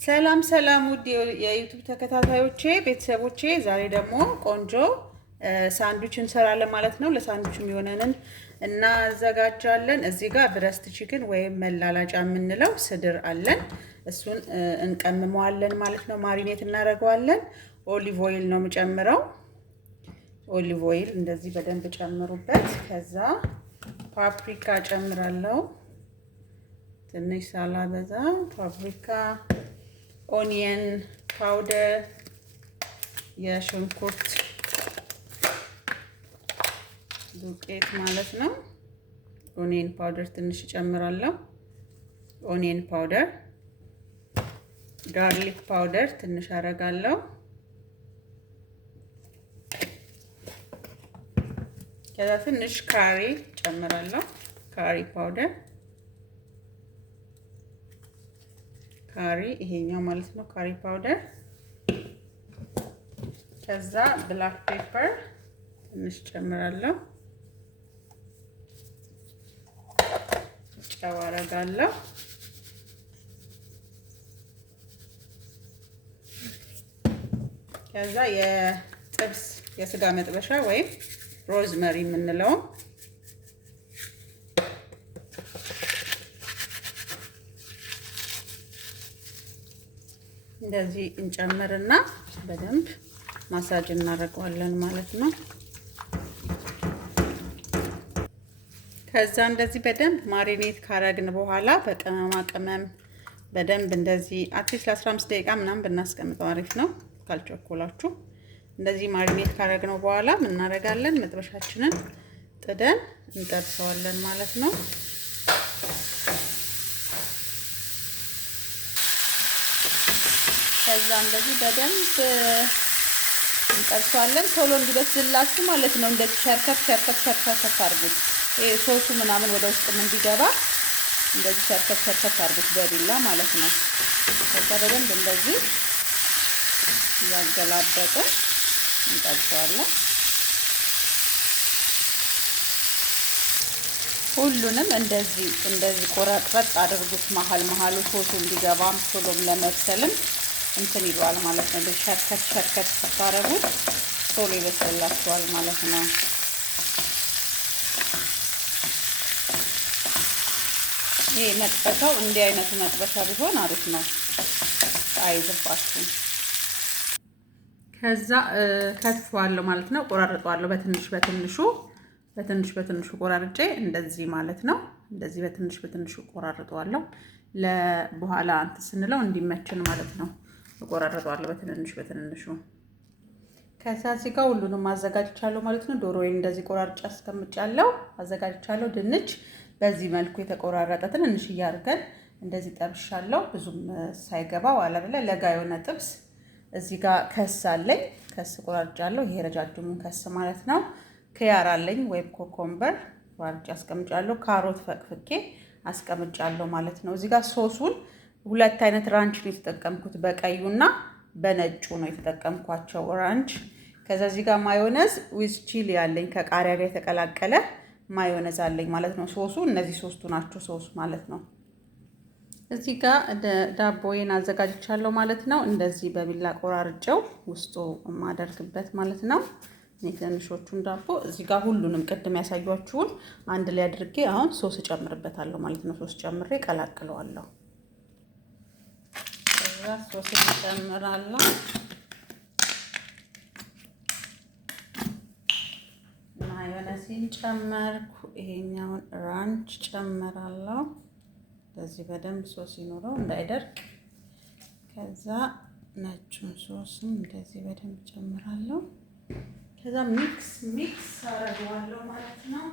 ሰላም ሰላም ውድ የዩቲዩብ ተከታታዮቼ ቤተሰቦቼ፣ ዛሬ ደግሞ ቆንጆ ሳንድዊች እንሰራለን ማለት ነው። ለሳንድዊች የሚሆነንን እናዘጋጃለን። እዚህ ጋር ብረስት ቺክን ወይም መላላጫ የምንለው ስድር አለን። እሱን እንቀምመዋለን ማለት ነው። ማሪኔት እናደርገዋለን። ኦሊቭ ኦይል ነው የምጨምረው። ኦሊቭ ኦይል እንደዚህ በደንብ ጨምሩበት። ከዛ ፓፕሪካ ጨምራለሁ፣ ትንሽ ሳላበዛ ፓፕሪካ፣ ኦኒየን ፓውደር፣ የሽንኩርት ዱቄት ማለት ነው። ኦኒየን ፓውደር ትንሽ እጨምራለሁ። ኦኒየን ፓውደር፣ ጋርሊክ ፓውደር ትንሽ አደርጋለሁ። ከዛ ትንሽ ካሪ ጨምራለሁ። ካሪ ፓውደር፣ ካሪ ይሄኛው ማለት ነው። ካሪ ፓውደር። ከዛ ብላክ ፔፐር ትንሽ ጨምራለሁ። ጨው አደርጋለሁ። ከዛ የጥብስ የስጋ መጥበሻ ወይም ሮዝመሪ የምንለው እንደዚህ እንጨምርና በደንብ ማሳጅ እናደርገዋለን ማለት ነው። ከዛ እንደዚህ በደንብ ማሪኔት ካረግን በኋላ በቅመማ ቅመም በደንብ እንደዚህ አትሊስት ለ15 ደቂቃ ምናምን ብናስቀምጠው አሪፍ ነው፣ ካልቸኮላችሁ። እንደዚህ ማሪኔት ካረግነው በኋላ ምን እናደርጋለን? መጥበሻችንን ጥደን እንጠብሰዋለን ማለት ነው። ከዛ እንደዚህ በደንብ እንጠብሰዋለን። ቶሎ እንዲበስልላችሁ ማለት ነው። እንደዚህ ሸርከፍ ሸርከፍ ሸርከፍ አድርጉት። ይሄ ሶሱ ምናምን ወደ ውስጥም እንዲገባ እንደዚህ ሸርከፍ ሸርከፍ አድርጉት በቢላ ማለት ነው። ከዛ በደንብ እንደዚህ እያገላበጥን እንጠብሰዋለን። ሁሉንም እንደዚህ ቆረጥ አድርጉት። መሀሉ ሶሱ እንዲገባም ቶሎም ለመብሰልም እንትን ይሏል ማለት ነው። ሸርከት ሸርከት ታረጉት ቶሎ ይበስላችኋል ማለት ነው። ይሄ መጥበሻው እንዲህ አይነቱ መጥበሻ ቢሆን አሪፍ ነው፣ አይዝባችሁም። ከዛ ከትፈዋለሁ ማለት ነው። ቆራርጠዋለሁ በትንሽ በትንሹ ቆራርጬ እንደዚህ ማለት ነው። እንደዚህ በትንሹ ቆራርጠዋለሁ ለበኋላ እንትን ስንለው እንዲመችን ማለት ነው። ቆራርጠዋለሁ በትንሹ። ከዛ እዚህ ጋር ሁሉንም አዘጋጅቻለሁ ማለት ነው። ዶሮዬን እንደዚህ ቆራርጬ አስቀምጫለሁ፣ አዘጋጅቻለሁ። ድንች በዚህ መልኩ የተቆራረጠ ትንሽ እያርገን እንደዚህ ጠብሻለሁ፣ ብዙም ሳይገባው አላበለ ለጋ የሆነ ጥብስ። እዚህ ጋር ከስ አለኝ፣ ከስ ቆራርጫለሁ። ይሄ ረጃጅሙን ከስ ማለት ነው። ኪያር አለኝ ወይም ኮኮምበር ቆራርጬ አስቀምጫለሁ። ካሮት ፈቅፍቄ አስቀምጫለሁ ማለት ነው። እዚህ ጋር ሶሱን ሁለት አይነት ራንች ነው የተጠቀምኩት፣ በቀዩና በነጩ ነው የተጠቀምኳቸው ራንች። ከዛ እዚህ ጋር ማዮነዝ ዊዝ ቺሊ አለኝ፣ ከቃሪያ ጋር የተቀላቀለ ማዮነዝ አለኝ ማለት ነው። ሶሱ እነዚህ ሶስቱ ናቸው ሶሱ ማለት ነው። እዚህ ጋር ዳቦዬን አዘጋጅቻለሁ ማለት ነው። እንደዚህ በቢላ ቆራርጬው ውስጡ የማደርግበት ማለት ነው። ትንሾቹን ዳቦ እዚህ ጋር ሁሉንም ቅድም ያሳያችሁን አንድ ላይ አድርጌ አሁን ሶስ እጨምርበታለሁ ማለት ነው። ሶስ ጨምሬ ቀላቅለዋለሁ። ከዛ ሶስ እጨምራለሁ። ማዮነዚን ጨመርኩ። ይሄኛውን ራንች ጨምራለሁ። እንደዚህ በደንብ ሶስ ይኖረው እንዳይደርቅ። ከዛ ነጩን ሶስም እንደዚህ በደንብ ጨምራለሁ። ከዛ ሚክስ አደርገዋለሁ ማለት ነው።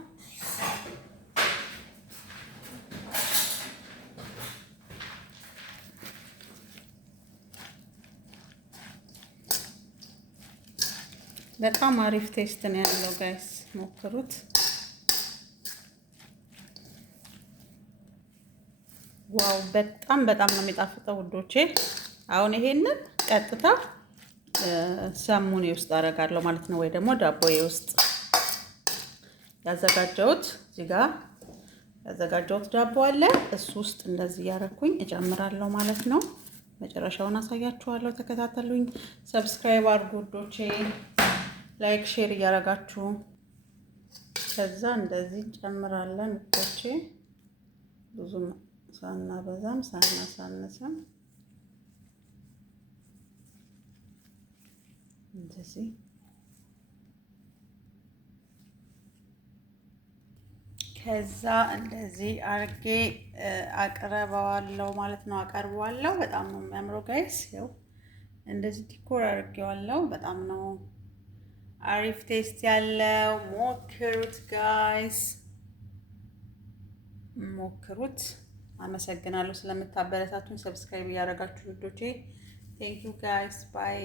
በጣም አሪፍ ቴስት ነው ያለው ጋይስ፣ ሞክሩት። ዋው በጣም ነው የሚጣፍጠው ውዶቼ። አሁን ይሄንን ቀጥታ ሰሙኔ ውስጥ አደርጋለሁ ማለት ነው፣ ወይ ደግሞ ዳቦዬ ውስጥ ያዘጋጀሁት እዚህ ጋር ያዘጋጀሁት ዳቦ አለ። እሱ ውስጥ እንደዚህ ያረኩኝ እጨምራለሁ ማለት ነው። መጨረሻውን አሳያችኋለሁ። ተከታተሉኝ። ሰብስክራይብ አድርጉ ውዶቼ፣ ላይክ ሼር እያደረጋችሁ። ከዛ እንደዚህ እንጨምራለን ውዶቼ፣ ብዙም ሳናበዛም ሳናሳንስም እንደዚህ ከዛ እንደዚህ አርጌ አቅርበዋለሁ ማለት ነው። አቀርበዋለሁ። በጣም ነው የሚያምረው ጋይስ። ያው እንደዚህ ዲኮር አድርጌዋለሁ። በጣም ነው አሪፍ ቴስት ያለው። ሞክሩት ጋይስ፣ ሞክሩት። አመሰግናለሁ ስለምታበረታቱን፣ ሰብስክራይብ እያደረጋችሁ ልጆቼ። ቴንክ ዩ ጋይስ ባይ